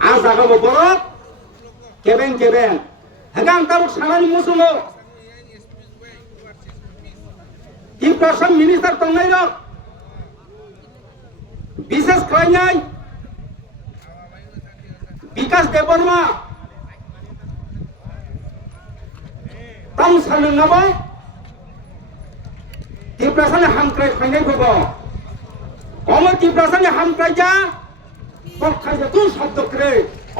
Azagamo borok kebeng hagang tabuk sanani musulo Impression minister tongnai rok বিশেষ খাইনাই বিকাশ দেববর্মা তাম সালং নাবা ত্রিপ্রাসানে হামক্রাই খাইনাই হব অমর ত্রিপ্রাসানে হামক্রাই যা পক্ষায় তুই শব্দ করে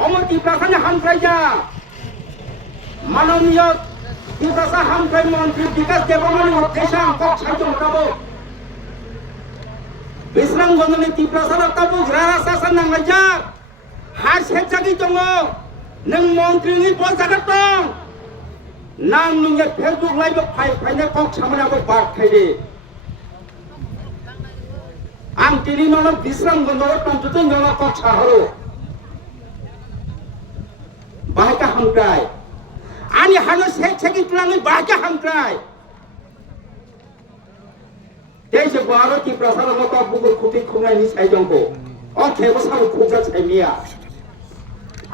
অমর ত্রিপ্রাসানে হামক্রাই যা মাননীয় ত্রিপ্রাসা হামক্রাই মন্ত্রী বিকাশ দেববর্মানি উদ্দেশ্যে পক্ষায় জমকাবো Bislang gondoni Tiprasara tabuk rara sasan nang ngajak has hejagi tongo nang montri ni pos jagat tong nang nungye Facebook live phai ne kok samana bo bar khaide ang tini nono bislang gondoro tontutin nono kok sahoro bahaka hamkrai ani hano hejagi tulangi bahaka hamkrai Deze baro ki prasara mata bugur khuti khunai ni sai jongko o khebo sabu khukja sai mia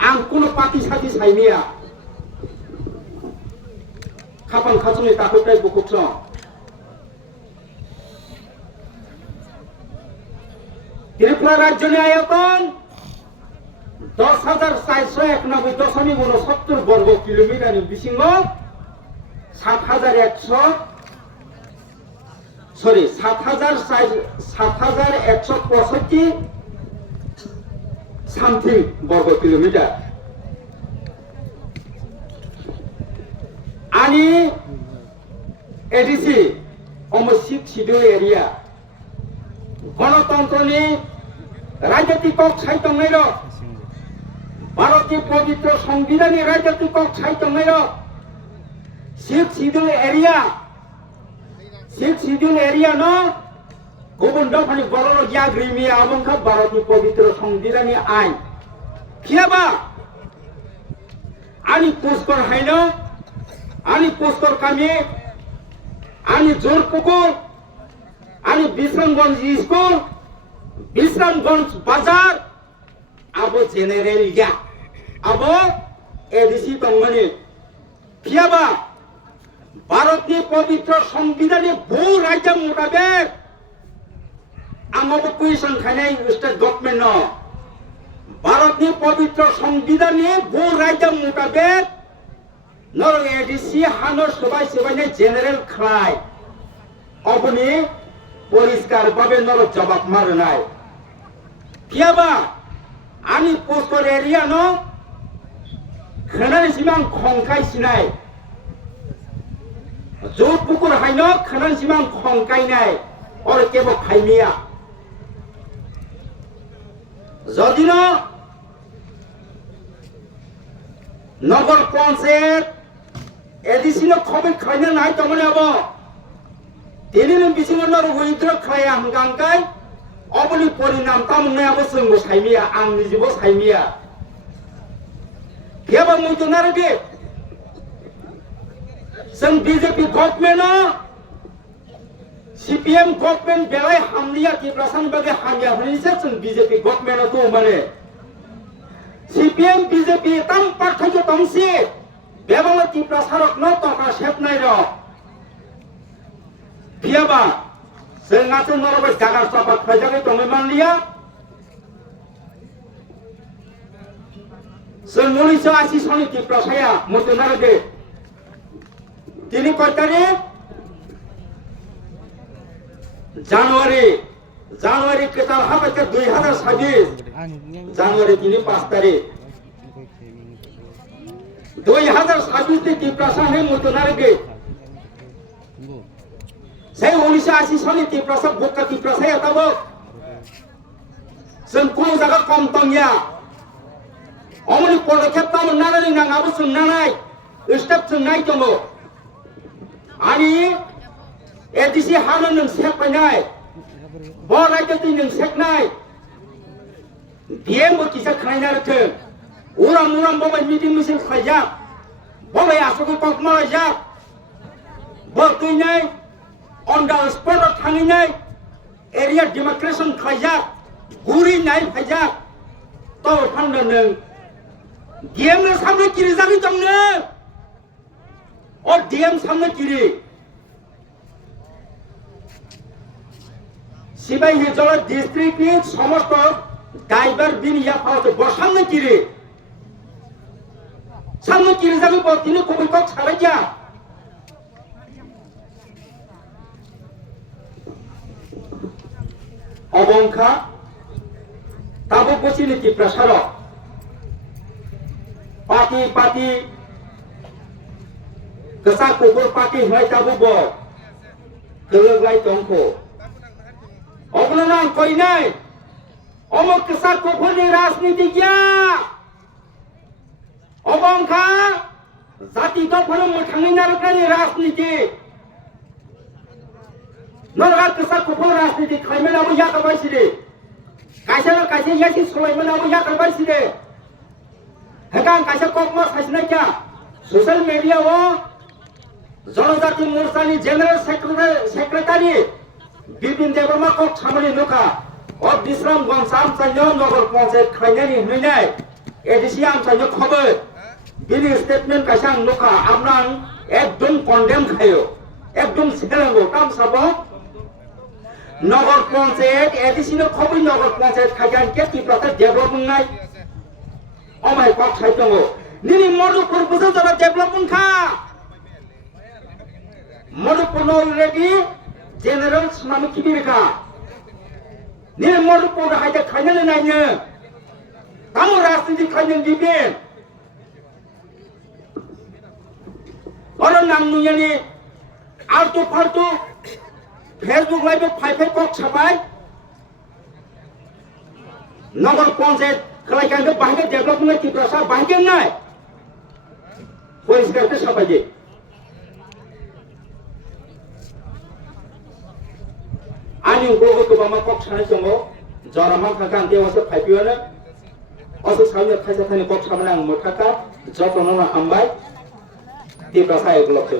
ang kuno pati sati sai mia khapang khachuni takotai bukukso Tripura রাজ্য নে আয়তন 10,491.69 বর্গ kilometre ni bisingo 7,165 something বর্গ kilometre আনি ADC অমসিক schedule area গণতন্ত্রনি রাজনৈতিক সাহিত্যংনাই র ভারতীয় পবিত্র সংবিধানী রাজনৈতিক সাহিত্যংনাই র six schedule area Six schedule area no Gobon dafani bororo yagrimi abongkha Bharotni pavitra সংবিধানী আইন কিয়াবা ani poster haino ani poster kami ani jorpukur ani Bisramganj school Bisramganj bazar abo general ya abo edisi tongmani কিয়াবা ভারতীয় পবিত্র সংবিধানে বহু রাজ্য মোতাবেক আমাকে question খানাই state government ভারতীয় পবিত্র সংবিধানে বহু রাজ্য মোতাবেক নর এডিসি হানো সবাই সেবাইনে জেনারেল খাই অবনি পরিষ্কার ভাবে নর জবাব মারে নাই কিয়াবা আমি পোস্টর এরিয়া ন খানানি সিমাং খংখাই Sinai Jod pukur haino khanan simang khongkai nai or kebo khaimia Jodino Nogor Panchayat edisino khobe khaina nai tomone abo Tinilin bisingonor huidro khaya hangangkai oboni porinam tamunne abo sungbo saimia ang nijibo saimia Keba muitunarage Sang BJP government CPM government belai hamliya ki prasan bage hamya bani se sang BJP government to mane CPM BJP tam parthajo tamsi bebala ki prasarok no to ka sep nai ro biaba sang atun norobe jagar sapat phajage to manliya sang 1980 soni ki prasaya mutunarage তিনি কয় তারিখ জানুয়ারি কেতাল হাবাকে 2026 জানুয়ারি তিনি 5 তারিখ 2026 তে ত্রিপ্রাসানে মতনারগে সেই 1980 সনে ত্রিপ্রাসা বক্কা ত্রিপ্রাসায় তাব जों কোন জায়গা কম তংয়া অমনি পদক্ষেপ তাম নানানি নাঙাবো जों নানাই স্টেপ जों নাই দङ Ani edisi hano nung sek panai borai jati nung sek nai dia mo kisa khaina rakhe uram bobai meeting mesin khaja bobai asoko kok mala ja bo tui nai on the spot thangi nai area demarcation khaja guri nai khaja to phang nung DM এর সামনে কিরে যাবি তোমনে ও DM সামনে কিরে সিবাই হিজল district নি সমস্ত driver বিন ইয়া পাওয়া বসামনে কিরে সামনে কিরে যাবি তিনি কবি কক ছাড়াই যা অবংখা তাবো বসিনি কি প্রেসার পাতি পাতি কেসা কুকুর পাতি হয় তাবো ব কেলগাই তংখ অবলনাং কই নাই অমক কেসা কুকুরনি রাজনীতি গিয়া অবংখা জাতি দফর মোঠাঙি নারকানি রাজনীতি নরগা কেসা কুকুর রাজনীতি খাইমেন আবু ইয়া কাবাইছিরে কাইসা ইয়াসি সলাইমেন আবু ইয়া কাবাইছিরে হেকাং কাইসা ককমা সাইসনা क्या সোশ্যাল মিডিয়া ও জনজাতি মোর্চানি জেনারেল সেক্রেটারি বিপিন দেববর্মা কক ছামনি নুকা ও বিশ্রাম গনসাম চাইনো নগর পঞ্চায়েত খাইনানি হইনাই এডিসি আম চাইনো খবর বিনি স্টেটমেন্ট কাইসা নুকা আমরাং একদম কন্ডেম খাयो একদম সেলাঙ্গো কাম সাবো নগর পঞ্চায়েত এডিসি নো খবর নগর পঞ্চায়েত খাইগান কে কি প্রত্যেক ডেভেলপমেন্ট নাই অমাই কক ছাইতঙ্গো নিনি মধুপুর বুঝো যারা ডেভেলপমেন্ট খা মধুপুর অলরেডি জেনারেল নামে কি রেখা নিনি মধুপুর হাইতে খাইনালে নাইনো তামো রাজনীতি খাইনেন দিবেন অরন নাম নুয়ানি আলতু ফালতু ফেসবুক লাইভে ফাইফাই কক ছাপাই নগর পঞ্চায়েত খালাইকানকে বাহিরে ডেভেলপমেন্ট কি প্রসার বাহিরে নাই পরিষ্কার করে সবাইকে আনি গোগো গোবামা কক ছানাই দङ জরামা কাকান देवासो फाइपियोनो असो सावनो खायसा थानि কক ছামাना आं मोथाका जतनना हामबाय ती प्रसाय ग्लबसो